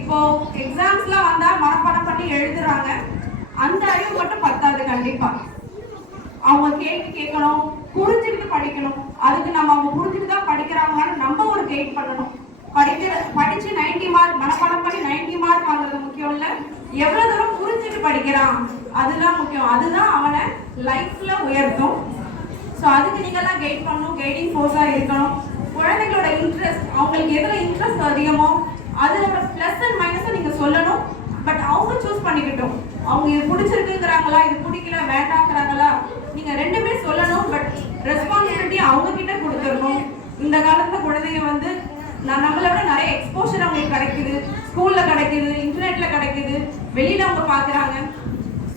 இப்போ எக்ஸாம்ஸ்லாம் வந்தால் மனப்பாடம் பண்ணி எழுதுறாங்க, அந்த அறிவு மட்டும் பத்தாது. கண்டிப்பா அவங்க கேள்வி கேட்கணும், புரிஞ்சுக்கிட்டு படிக்கணும். அதுக்கு நம்ம அவங்க புரிஞ்சுட்டு தான் படிக்கிறாங்கன்னு நம்ம ஒரு கைட் பண்ணணும். படிச்சு 90 மார்க் மனப்பாடம் பண்ணி 90 மார்க் வாங்குறது முக்கியம் இல்லை, எவ்வளவு தூரம் புரிஞ்சுட்டு படிக்கிறான் அதுதான் முக்கியம். அதுதான் அவனை லைஃப்ல உயர்த்தும். ஸோ அதுக்கு நீங்கெல்லாம் கைட் பண்ணணும், கைடிங் ஃபோர்ஸா இருக்கணும். குழந்தைங்களோட இன்ட்ரெஸ்ட், அவங்களுக்கு எதில் இன்ட்ரெஸ்ட் அதிகமோ அதோட பிளஸ் அண்ட் மைனஸை நீங்க சொல்லணும். பட் அவங்க சூஸ் பண்ணிக்கிட்டோம், அவங்க இது பிடிச்சிருக்குங்கிறாங்களா இது பிடிக்கல வேண்டாங்கிறாங்களா, நீங்க ரெண்டுமே சொல்லணும். பட் ரெஸ்பான்சிபிலிட்டி அவங்க கிட்ட கொடுத்துடணும். இந்த காலத்துல குழந்தைங்க நம்மளை விட நிறைய எக்ஸ்போஷர் அவங்களுக்கு கிடைக்குது, ஸ்கூல்ல கிடைக்குது, இன்டர்நெட்ல கிடைக்குது, வெளியில அவங்க பாக்குறாங்க.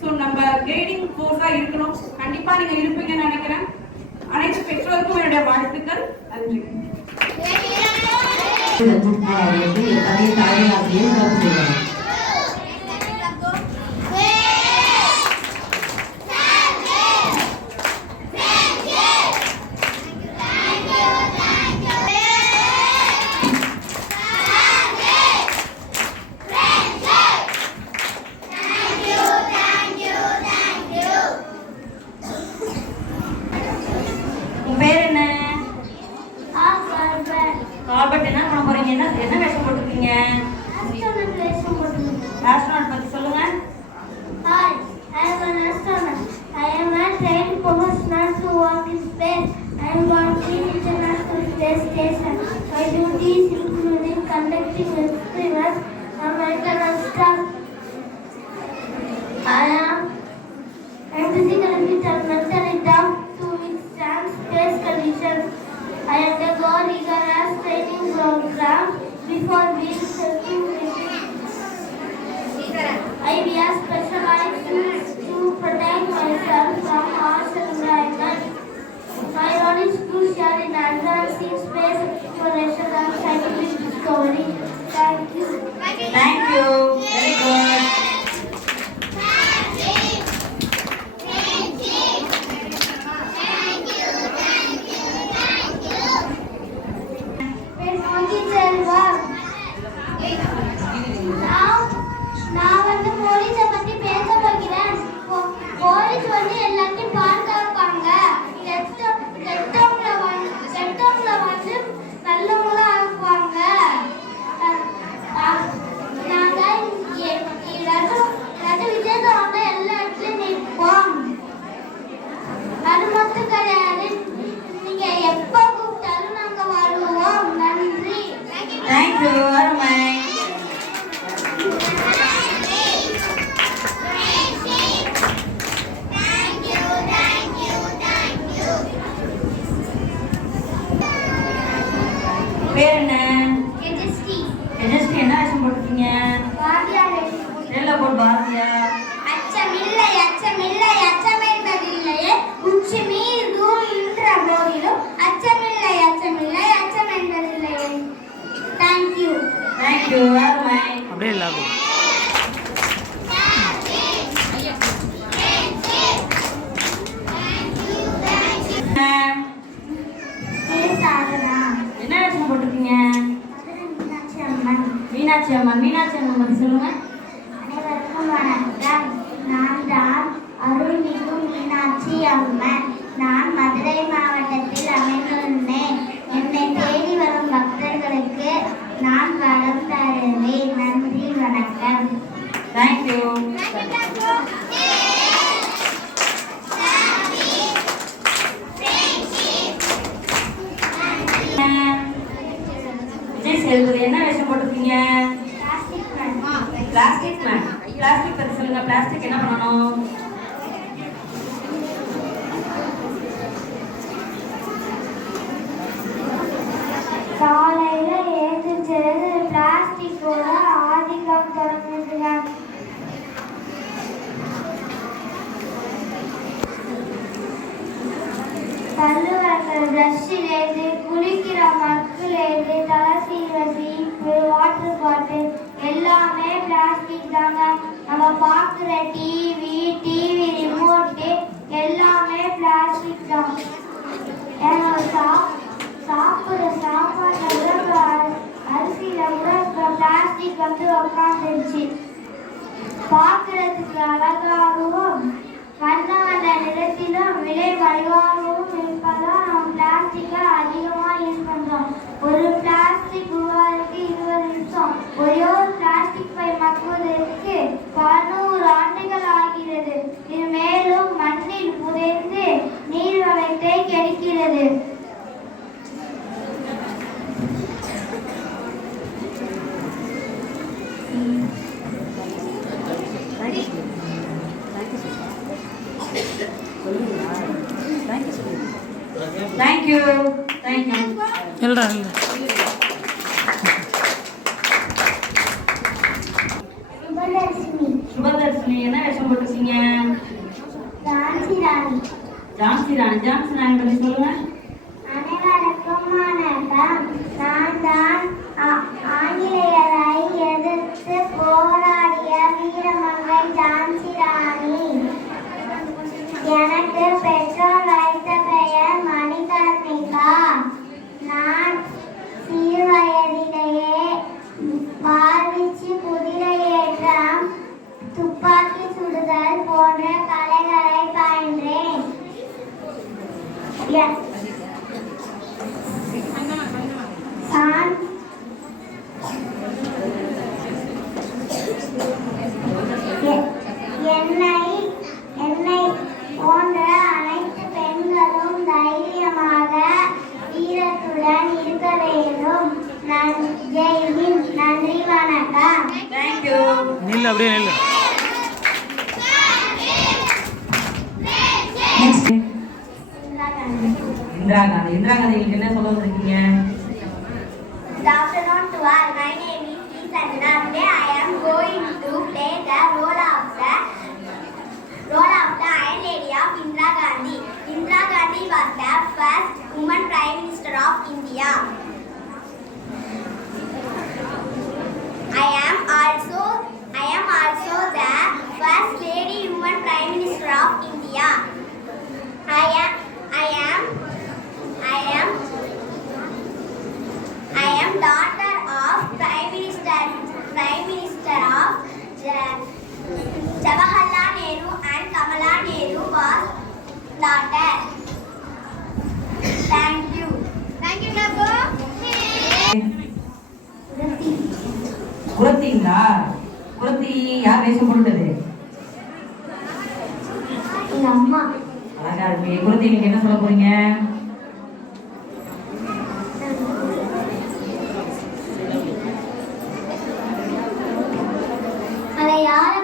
ஸோ நம்ம கிரேடிங் கோர்ஸா இருக்கணும். கண்டிப்பா நீங்க இருப்பீங்கன்னு நினைக்கிறேன். அனைத்து பெற்றோருக்கும் என்னுடைய வாழ்த்துக்கள். நன்றி. உன் பேர் என்ன? Albert. கால்பர்ட். என்ன பண்ண போறீங்க? என்ன வேஷம் போட்டிருக்கீங்க? Astronaut வேஷம் போட்டிருக்கேன். ஆஸ்ட்ரோநாட் பத்தி சொல்லுங்க. Hi, I am an astronaut. I am a trained professional to work in space. I am working in the International Space Station. My duties including conducting experiments and maintenance tasks. I am physically fit and mentally tough to withstand space conditions. I undergo rigorous training programs before being sent to mission. I wear specialized suits to protect myself from harsh environment. My role is crucial in advancing space exploration and scientific discovery. Thank you. Thank you. Very good. நான் வந்து போலீஸை பத்தி பேச போகிறேன். Police வந்து எல்லாத்தையும் பாதுகாப்பாங்க. கெட்டவங்களை வந்து நல்லவங்களா ஆக்குவாங்க. நாங்க விஜயத்தை வந்து எல்லா இடத்துலயும் நிற்போம். அது மட்டும் கிடையாது, நீங்க எப்ப கூப்பிட்டாலும் நாங்க வருவோம். நன்றி. Thank you. அருமை. பேர் என்ன? எஜஸ்டி. எஜஸ்டி. என்ன வேஷம் போட்டிருக்கீங்க? வாத்தியார் வேஷம் போட்டு எல்ல போட் பாரதியா. அச்சமில்லை அச்சமில்லை அச்சமென்பதில்லையே உச்சி மீதும் இன்ற போதிலும் அச்சமில்லை அச்சமில்லை அச்சமென்பதில்லையே. தேங்க்யூ. தேங்க்யூ. அருமை. அப்படியே இல்லை அப்படி சாதனா. என்ன வேஷம் போட்டிருக்கீங்க? மீனாட்சி அம்மன். மீனாட்சி அம்மன். மீனாட்சி அம்மன் பத்தி சொல்லுங்க. அனைவருக்கும் வணக்கம். நான் தான் அருள்மிகு மீனாட்சி அம்மன். நான் மதுரை மாவட்டத்தில் அமைந்துள்ளேன். என்னை தேடி வரும் பக்தர்களுக்கு நான் வரம் தருவேன். நன்றி, வணக்கம். தேங்க்யூ. விஜய் சேதுபதி. என்ன வேஷம் போட்டிருக்கீங்க? Plastic man. Plastic man. Plastic பத்தி சொல்லுங்க. பிளாஸ்டிக் என்ன பண்ணணும்? காலையில ஏந்திரிச்சது பிளாஸ்டிக்கோட ஆதிக்கம் தொடங்குதுங்க. பல்லுவர்கள் பிரஷ்லேருந்து குளிக்கிற மக்குலேருந்து தலை சீர சீப்பு வாட்டர் பாட்டில் எல்லாமே பிளாஸ்டிக் தாங்க. நம்ம பார்க்குற டிவி ரிமோட்டு எல்லாமே பிளாஸ்டிக் தான். சாப்பிட்ற சாப்பாட்டில் கூட அரிசியில் கூட இப்போ பிளாஸ்டிக் வந்து உட்காந்துருச்சு. பார்க்குறதுக்கு அழகாகவும் வண்ண வண்ண நிறத்திலும் விலை மலிவாகவும் இருப்பதால் நம்ம பிளாஸ்டிக்கை அதிகமாக யூஸ் பண்ணுறோம். ஒரு பிளாஸ்டிக் உருவாவதற்கு 20 நிமிஷம். ஒரே ஒரு பிளாஸ்டிக் பை மக்குவதற்கு 11 ஆண்டுகள் ஆகிறது. இது மேலும் மண்ணில் புதைந்து நீர் வளத்தை கெடுக்கிறது. Thank you. Thank you. இல்லைடா இல்லை ஜான்சி ராணி பற்றி சொல்லுங்க. அனைவருக்கும் வணக்கம். நான் தான் ஆங்கிலேயரை எதிர்த்து போராடிய வீரமங்கை ஜான்சி ராணி. எனக்கு பெற்றோர் வைத்த பெயர் மணிகர்ணிகா. நான் சிறுவயதிலேயே வாழ்வீச்சு, குதிரை ஏற்றம், துப்பாக்கி சுடுதல் போன்ற கலைகளை பயின்றேன். என்னை போன்ற அனைத்து பெண்களும் தைரியமாக வீரத்துடன் இருக்க வேண்டும். ஜெய்ஹிந்த். நன்றி, வணக்கம். தேங்க்யூ. நில்லு, அப்படியே நில்லு. இந்திரா காந்தி உங்களுக்கு என்ன சொல்ல வந்திருக்கீங்க? Good afternoon to all. My name is P. Sanjana. Today I am going to play the role of the Iron Lady of Indira Gandhi. Indira Gandhi was the first woman Prime Minister of India. I am also the first lady woman Prime Minister of India. I am daughter of Prime Minister of Jawaharlal Nehru and Kamala Nehru was daughter. Thank you. Thank you, Nabu. குரத்திங்களா? குரத்தி யார் வேஷம் போட்டது? எங்க அம்மா. அழகா இருக்கு. குரத்தி நீங்க என்ன சொல்ல போறீங்க? மலையாள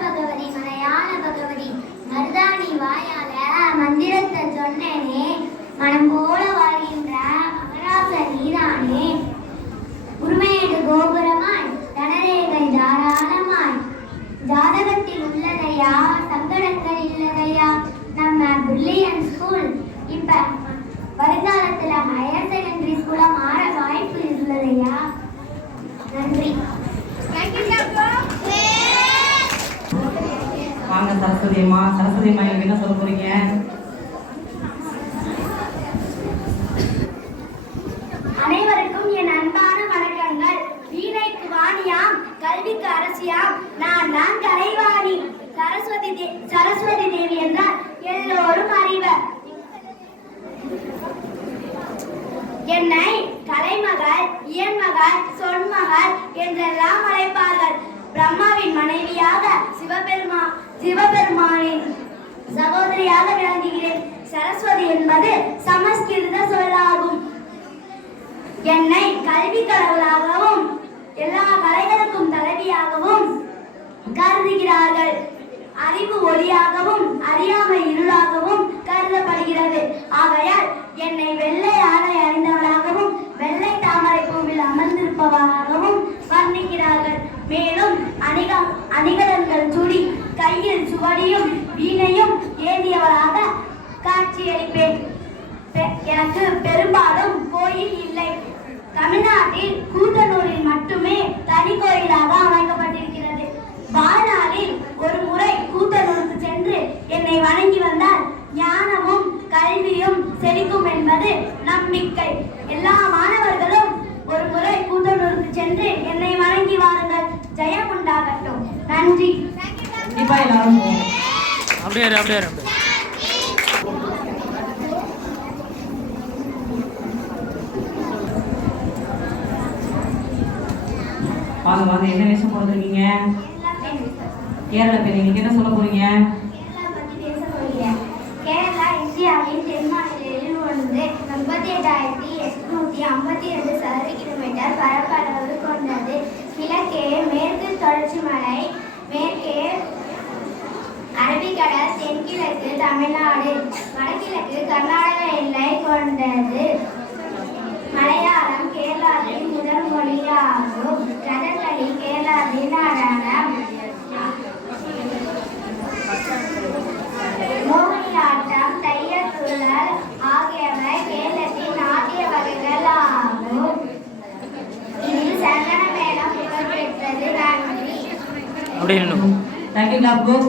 பகவதி மருதாணி வாயால மந்திரத்தை சொன்னேனே, மனம் போல வாழ்கின்ற மகராச நீதானே. உரிமையேடு கோபுரமாய் தனரேகை தாராளமாய் ஜாதகத்தில் உள்ளதையா, சங்கடங்கள் இல்லதையா. நம்ம பிரில்லியன்ட் ஸ்கூல் இப்ப வருங்காலத்துல ஹையர் செகண்டரி ஸ்கூலா மாற வாய்ப்பு உள்ளதையா. நன்றி. வாங்க சரஸ்வதி அம்மா நீங்க என்ன சொல்ல போறீங்க? அனைவருக்கும் என் அன்பான வணக்கங்கள். வீணைக்கு வாணியாம், கல்விக்கு அரசியாம், நான் தான் கலைவாணி. சரஸ்வதி தேவி என்றால் எல்லோரும் அறிவர். என்னை கலைமகள், இயன்மகள், சொன்மகள் என்றெல்லாம் அழைப்பார்கள். பிரம்மாவின் மனைவியாக சிவபெருமானின் சகோதரியாக விளங்குகிறேன். சரஸ்வதி என்பது சமஸ்கிருத சொல்லாகும். என்னை கல்வி கடவுளாகவும் எல்லா கலைகளுக்கும் தலைவியாகவும் கருதுகிறார்கள். அறிவு ஒளியாகவும் அறியாமை இருளாகவும் கருதப்படுகிறது. ஆகையால் என்னை வெள்ளை ஆடை அணிந்தவளாகவும் வெள்ளை தாமரை பூவில் அமர்ந்திருப்பவளாகவும் வர்ணிக்கிறார்கள். மேலும் அணிகலன்கள் சுடி கையில் சுவடியும் வீணையும் ஏந்தியவளாக காட்சியளிப்பேன். எனக்கு பெரும்பாலும் கோயில் இல்லை. தமிழ்நாட்டில் கூத்தனூரில் மட்டுமே தனி கோயிலாக அமைக்கப்பட்டிருக்கிறது. வாழ்நாளில் ஒரு முறை கூத்தனூருக்கு சென்று என்னை வணங்கி வந்தால் ஞானமும் கல்வியும் செழிக்கும் என்பது நம்பிக்கை. எல்லா மாணவர்களும் ஒரு முறை கூத்தனூருக்கு சென்று என்னை வணங்கி வாருங்கள். ஜெயம் உண்டாகட்டும். நன்றி. கண்டிப்பா எல்லாரும் அப்படியே வாங்க என்ன வேஷம் போடுறீங்க? கேரள பெண். நீங்க என்ன சொல்ல போறீங்க? கேரளா இந்தியாவின் தென் மாநிலத்தில் உள்ளது. 38,852 சதுர கிலோமீட்டர் பரப்பளவு கொண்டது. கிழக்கே மேற்கு தொடர்ச்சி மலை, மேற்கே அரபிக்கடல், தென்கிழக்கு தமிழ்நாடு, வடகிழக்கு கர்நாடக எல்லை கொண்டது. மலையாளம் கேரளாவின் முதல் மொழியாகும். கதகளி கேரளாவின் நடனம். மோகினியாட்டம், தையல் துள்ளல், அப்படியே நின்று Thank you, love book.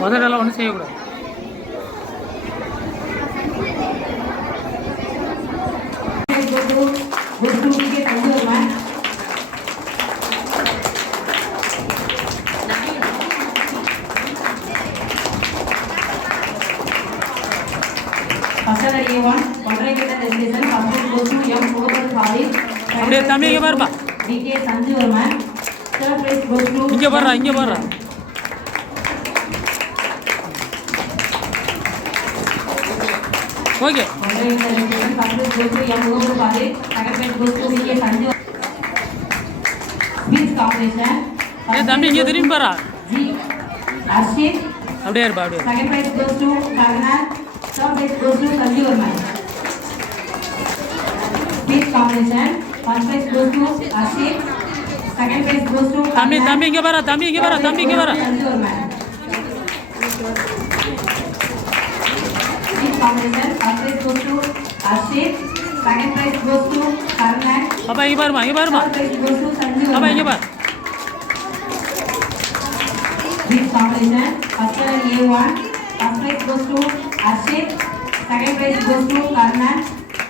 முதலெல்லாம் ஒன்றும் செய்யக்கூடாது. அப்படியே தம்பி இங்கே பாருப்பா. இங்கே பாடுறா இங்கே பாடுறா. ஓகே தம்பி இங்கே திரும்பி பாரா. அப்படியே இருப்பா அப்படியே. தம்பி தம்பி இங்கே பாரா தம்பி இங்கே பாரா தம்பி இங்கே பாரா. அப்பா இங்கே பாருமா இங்கே பாருமா. அப்பா இங்கே பாரு. This competition, first prize A1, first prize goes to Arshit, second prize goes to Karnan,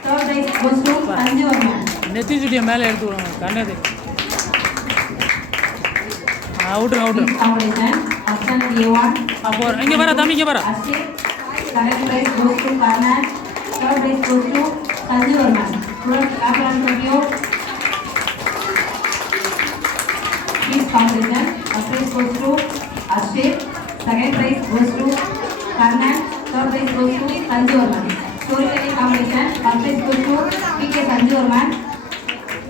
third prize goes to Sanju Varman. நெத்தி சுட்டியை மேலே எடுத்து விடுவாங்க கண்ணே தெரியும். அவுட்ரு அவுட்ரு. This competition, first prize A1, அப்போ இங்கே பாரா தம்பி இங்கே பாரா. Arshit, second prize goes to Karnan, third prize goes to Sanju Varman. Students, clap hands for you. This competition, first prize goes to Arshit, second prize goes to Karnan, third prize goes to Sanju Varman. Storytelling competition, first prize goes to PK Sanju Varman,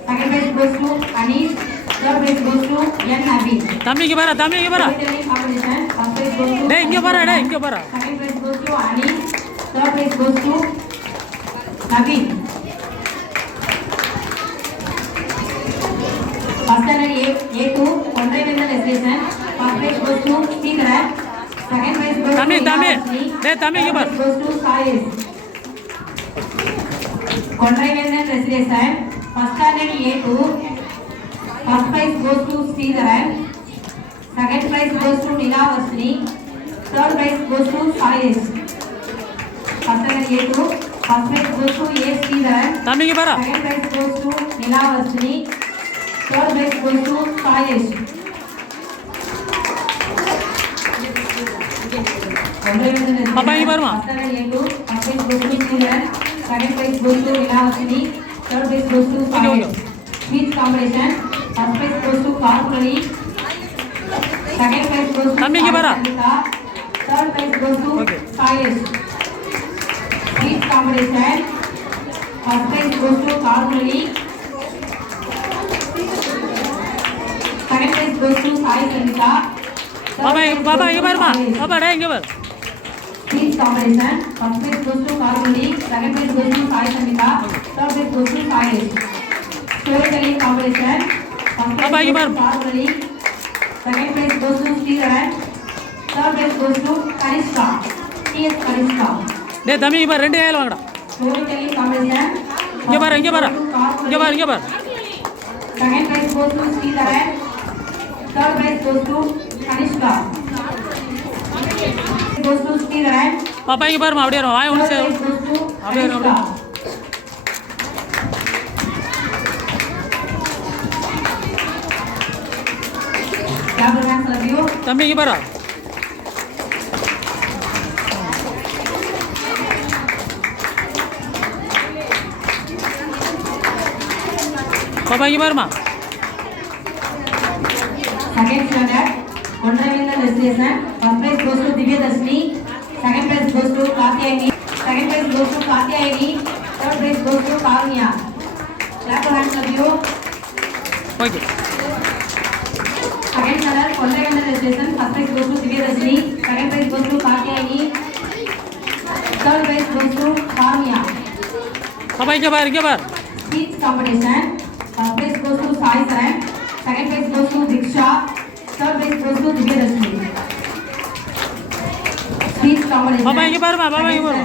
second prize goes to Anish, third prize goes to N Naveen. தம்பி இங்கே பாரா தம்பி இங்கே பாரா. Storytelling competition, first prize goes to டேய் இங்கே பாரா டேய் இங்கே பாரா. second prize goes to Anish, third prize goes to Naveen. First standard A2, Contraventional Legislation, first prize goes to Sridhar, second prize goes to தம்பி தம்பி Yasni, டேய் தம்பி இங்கே third பாரு. prize goes to Sayesh. Contraventional Legislation, first standard A2, first prize goes to Sridhar, second prize goes to Nilavasni, third prize goes to Sayesh. First standard A2, first prize goes to A. Sridhar, தம்பி இங்கே பாரா. second prize goes to Nilavasni, third prize goes to Sayesh. பாப்பா இங்கே பாருமா. First standard A2, first prize goes to Sridhar, second prize goes to Nilavasni, third prize goes to Sayesh. Speech competition, first prize goes to Karpulali, second prize goes to தம்பி இங்கே பாரா. Sangeeta, third prize goes to Sayesh. Speech competition, first prize goes to Karpulali, second prize goes to Sai Sangeeta, பாப்பா பாப்பா இங்கே பாருமா. பாப்பா டேய் இங்கே பாரு. Speech competition. First prize goes to Karuli. Second prize goes to Sai Samita. Third prize goes to Sai. Storytelling competition. First prize Bye, goes to Karuli. Second prize goes to Sridharan. Third prize goes to Kanishka. T.S. Kanishka. டே தம்பி இப்போ 2 கையில் வாங்கடா. Storytelling competition. இங்கே பாரு இங்கே பாரு இங்கே பாரு இங்கே பாரு. Second prize goes to Sridharan. Third prize goes to Kanishka. Goes to Sridharan. பாப்பா இங்கே பாருமா அப்படியே வரும் வாய் ஒன்று Third சேரும் prize goes to அப்படியே வரும் Kanishka. அப்படியே. Clap your hands, all of you. தம்பி இங்கே பாரு. பாப்பா இங்கே பாருமா. Second standard, Kondravinda Destination. First prize goes to Divya Dashni. Second prize goes to Katyayani. Second prize goes to Katyayani. Third prize goes to Karunya. Clap your hands, all of you. Okay. Second standard, Kondravinda Destination. First prize goes to Divya Dashni. Second prize goes to Katyayani. Third prize goes to Karunya. பாப்பா இங்கே பாரு இங்கே பாரு. Speech competition. First prize goes to Sai Saran. Second prize goes to Diksha. Third prize goes to Divya Dashni. Speech competition. பாப்பா இங்கே பாருமா பாப்பா இங்கே பாரு.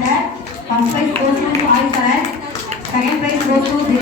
First prize goes to Sai Saran. Second prize goes to